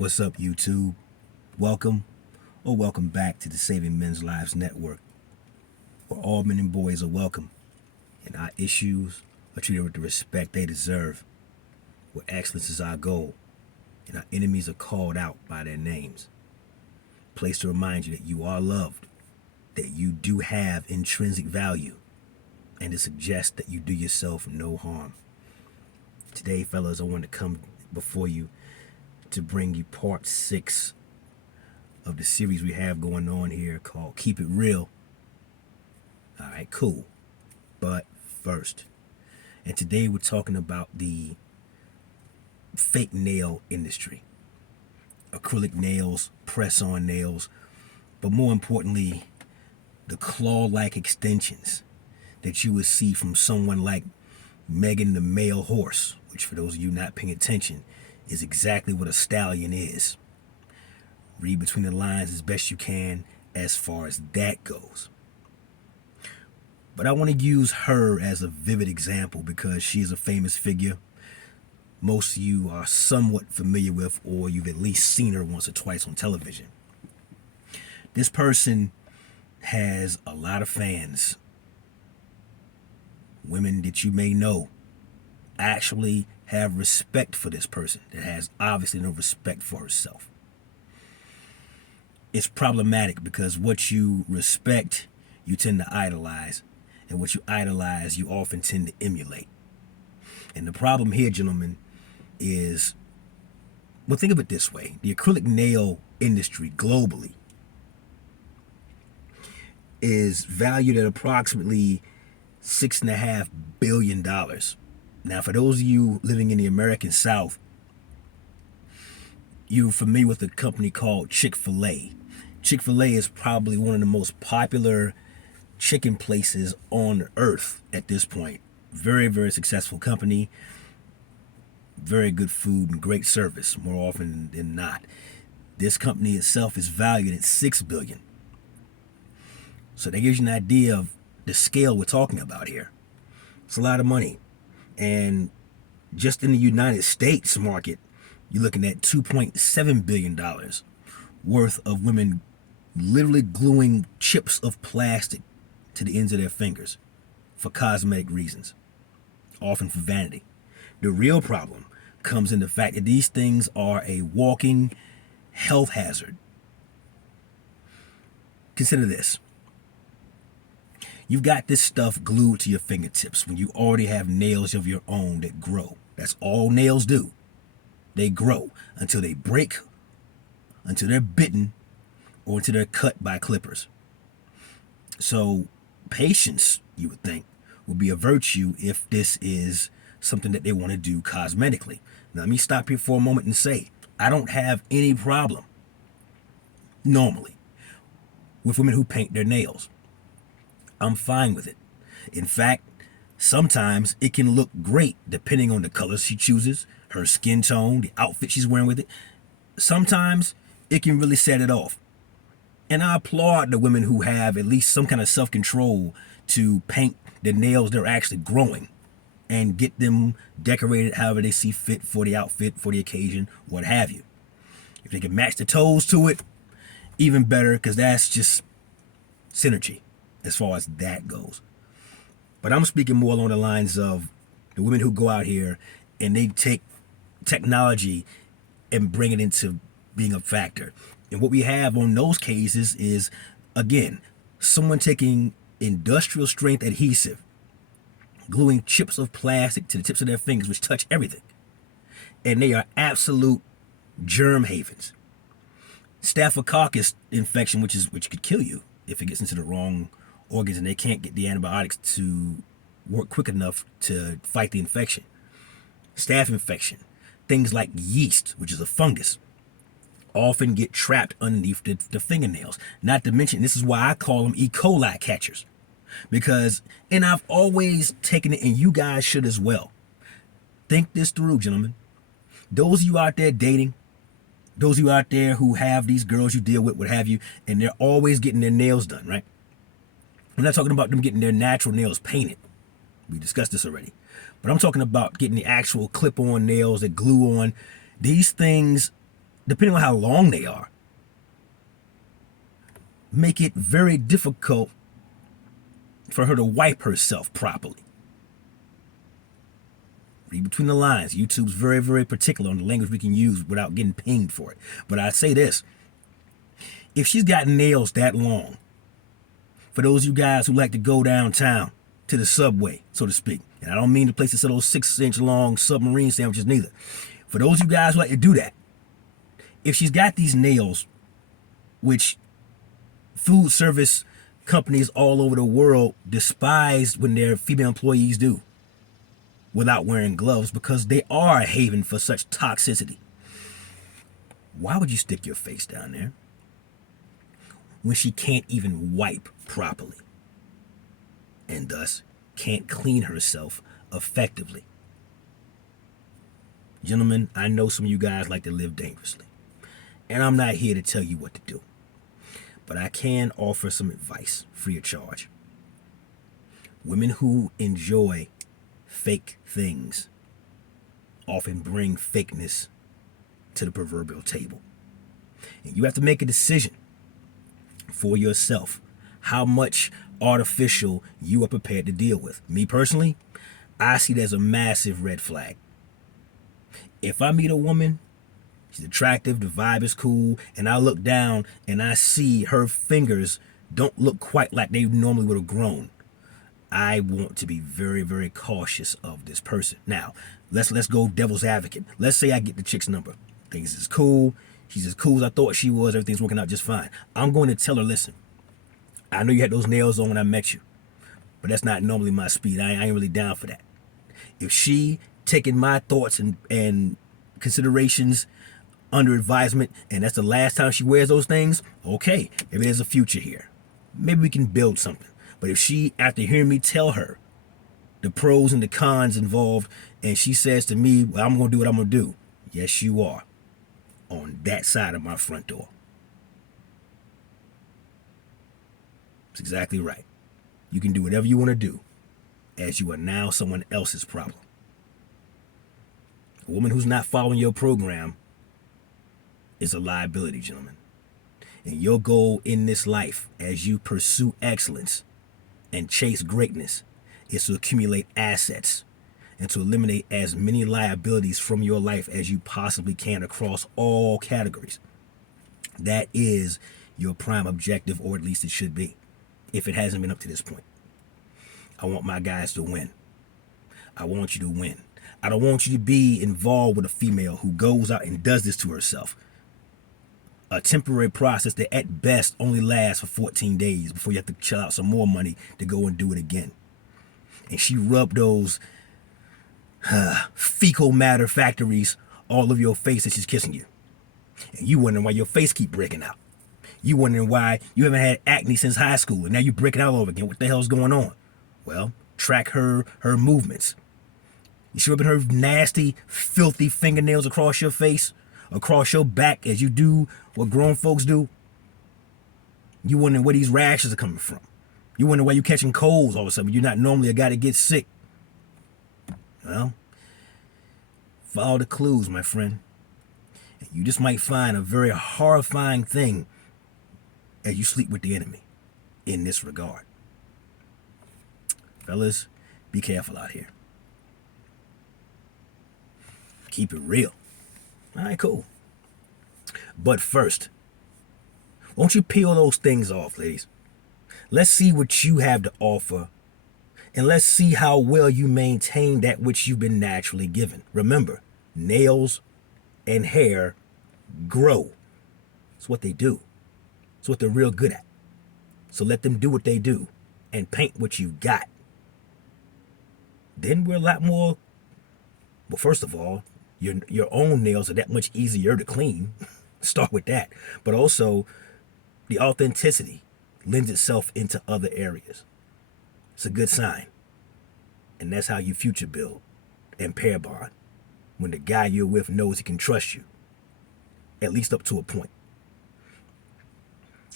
What's up, YouTube? Welcome or welcome back to the Saving Men's Lives Network, where all men and boys are welcome and our issues are treated with the respect they deserve, where excellence is our goal and our enemies are called out by their names. Place to remind you that you are loved, that you do have intrinsic value, and to suggest that you do yourself no harm. Today, fellas, I want to come before you to bring you part 6 of the series we have going on here called Keep It Real. Alright, cool. But first, and today we're talking about the fake nail industry. Acrylic nails, press-on nails, but more importantly, the claw-like extensions that you would see from someone like Megan the male horse, which for those of you not paying attention, is exactly what a stallion is. Read between the lines as best you can as far as that goes. But I want to use her as a vivid example because she is a famous figure most of you are somewhat familiar with, or you've at least seen her once or twice on television. This person has a lot of fans. Women that you may know actually have respect for this person that has obviously no respect for herself. It's problematic because what you respect, you tend to idolize, and what you idolize, you often tend to emulate. And the problem here, gentlemen, is, well, think of it this way. The acrylic nail industry globally is valued at approximately $6.5 billion. Now, for those of you living in the American South, you're familiar with a company called Chick-fil-A. Chick-fil-A is probably one of the most popular chicken places on earth at this point. Very, very successful company. Very good food and great service more often than not. This company itself is valued at $6 billion. So that gives you an idea of the scale we're talking about here. It's a lot of money. And just in the United States market, you're looking at $2.7 billion worth of women literally gluing chips of plastic to the ends of their fingers for cosmetic reasons, often for vanity. The real problem comes in the fact that these things are a walking health hazard. Consider this. You've got this stuff glued to your fingertips when you already have nails of your own that grow. That's all nails do. They grow until they break, until they're bitten, or until they're cut by clippers. So patience, you would think, would be a virtue if this is something that they want to do cosmetically. Now, let me stop here for a moment and say, I don't have any problem, normally, with women who paint their nails. I'm fine with it. In fact, sometimes it can look great depending on the color she chooses, her skin tone, the outfit she's wearing with it. Sometimes it can really set it off. And I applaud the women who have at least some kind of self-control to paint the nails they're actually growing and get them decorated however they see fit for the outfit, for the occasion, what have you. If they can match the toes to it, even better, because that's just synergy as far as that goes. But I'm speaking more along the lines of the women who go out here and they take technology and bring it into being a factor. And what we have on those cases is, again, someone taking industrial strength adhesive, gluing chips of plastic to the tips of their fingers, which touch everything. And they are absolute germ havens. Staphylococcus infection, which could kill you if it gets into the wrong organs and they can't get the antibiotics to work quick enough to fight the infection. Staph infection, things like yeast, which is a fungus, often get trapped underneath the fingernails. Not to mention, this is why I call them E. coli catchers. Because, and I've always taken it, and you guys should as well. Think this through, gentlemen. Those of you out there dating, those of you out there who have these girls you deal with, what have you, and they're always getting their nails done, right? I'm not talking about them getting their natural nails painted. We discussed this already. But I'm talking about getting the actual clip-on nails that glue on. These things depending on how long they are, make it very difficult for her to wipe herself properly. Read between the lines. YouTube's very, very particular on the language we can use without getting pinged for it. But I say this. If she's got nails that long, for those of you guys who like to go downtown to the subway, so to speak, and I don't mean the place that sell those 6-inch long submarine sandwiches neither. For those of you guys who like to do that, if she's got these nails, which food service companies all over the world despise when their female employees do without wearing gloves because they are a haven for such toxicity, why would you stick your face down there when she can't even wipe properly and thus can't clean herself effectively? Gentlemen, I know some of you guys like to live dangerously, and I'm not here to tell you what to do, but I can offer some advice free of charge. Women who enjoy fake things often bring fakeness to the proverbial table. And you have to make a decision for yourself how much artificial you are prepared to deal with. Me personally, I see that as a massive red flag. If I meet a woman, she's attractive, the vibe is cool, and I look down and I see her fingers don't look quite like they normally would have grown, I want to be very, very cautious of this person. Now, let's go devil's advocate. Let's say I get the chick's number. Things is cool. She's as cool as I thought she was. Everything's working out just fine. I'm going to tell her, listen, I know you had those nails on when I met you, but that's not normally my speed. I ain't really down for that. If she taking my thoughts and considerations under advisement, and that's the last time she wears those things, okay, maybe there's a future here. Maybe we can build something. But if she, after hearing me tell her the pros and the cons involved, and she says to me, well, I'm going to do what I'm going to do, yes, you are on that side of my front door. That's exactly right. You can do whatever you want to do, as you are now someone else's problem. A woman who's not following your program is a liability, gentlemen. And your goal in this life, as you pursue excellence and chase greatness, is to accumulate assets and to eliminate as many liabilities from your life as you possibly can across all categories. That is your prime objective, or at least it should be, if it hasn't been up to this point. I want my guys to win. I want you to win. I don't want you to be involved with a female who goes out and does this to herself. A temporary process that at best only lasts for 14 days before you have to shell out some more money to go and do it again. And she rubbed those fecal matter factories all over your face as she's kissing you. And you wondering why your face keep breaking out. You wondering why you haven't had acne since high school and now you're breaking out all over again. What the hell's going on? Well, track her movements. You rubbing her nasty, filthy fingernails across your face, across your back as you do what grown folks do. You wondering where these rashes are coming from. You wondering why you catching colds all of a sudden. You're not normally a guy that gets sick. Well, follow the clues, my friend. You just might find a very horrifying thing as you sleep with the enemy in this regard. Fellas, be careful out here. Keep it real. All right, cool. But first, won't you peel those things off, ladies? Let's see what you have to offer, and let's see how well you maintain that which you've been naturally given. Remember, nails and hair grow. It's what they do. It's what they're real good at. So let them do what they do and paint what you've got. Then we're a lot more, well, first of all, your own nails are that much easier to clean. Start with that. But also, the authenticity lends itself into other areas. It's a good sign. And that's how you future build and pair bond. When the guy you're with knows he can trust you. At least up to a point.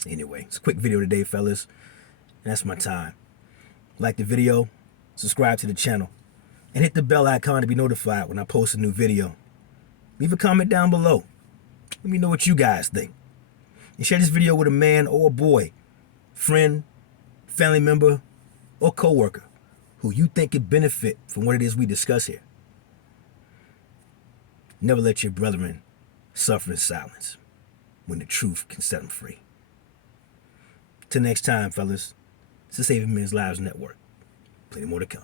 Anyway, it's a quick video today, fellas. That's my time. Like the video, subscribe to the channel, and hit the bell icon to be notified when I post a new video. Leave a comment down below. Let me know what you guys think. And share this video with a man or a boy, friend, family member, or coworker who you think could benefit from what it is we discuss here. Never let your brethren suffer in silence when the truth can set them free. Till next time, fellas, it's the Saving Men's Lives Network. Plenty more to come.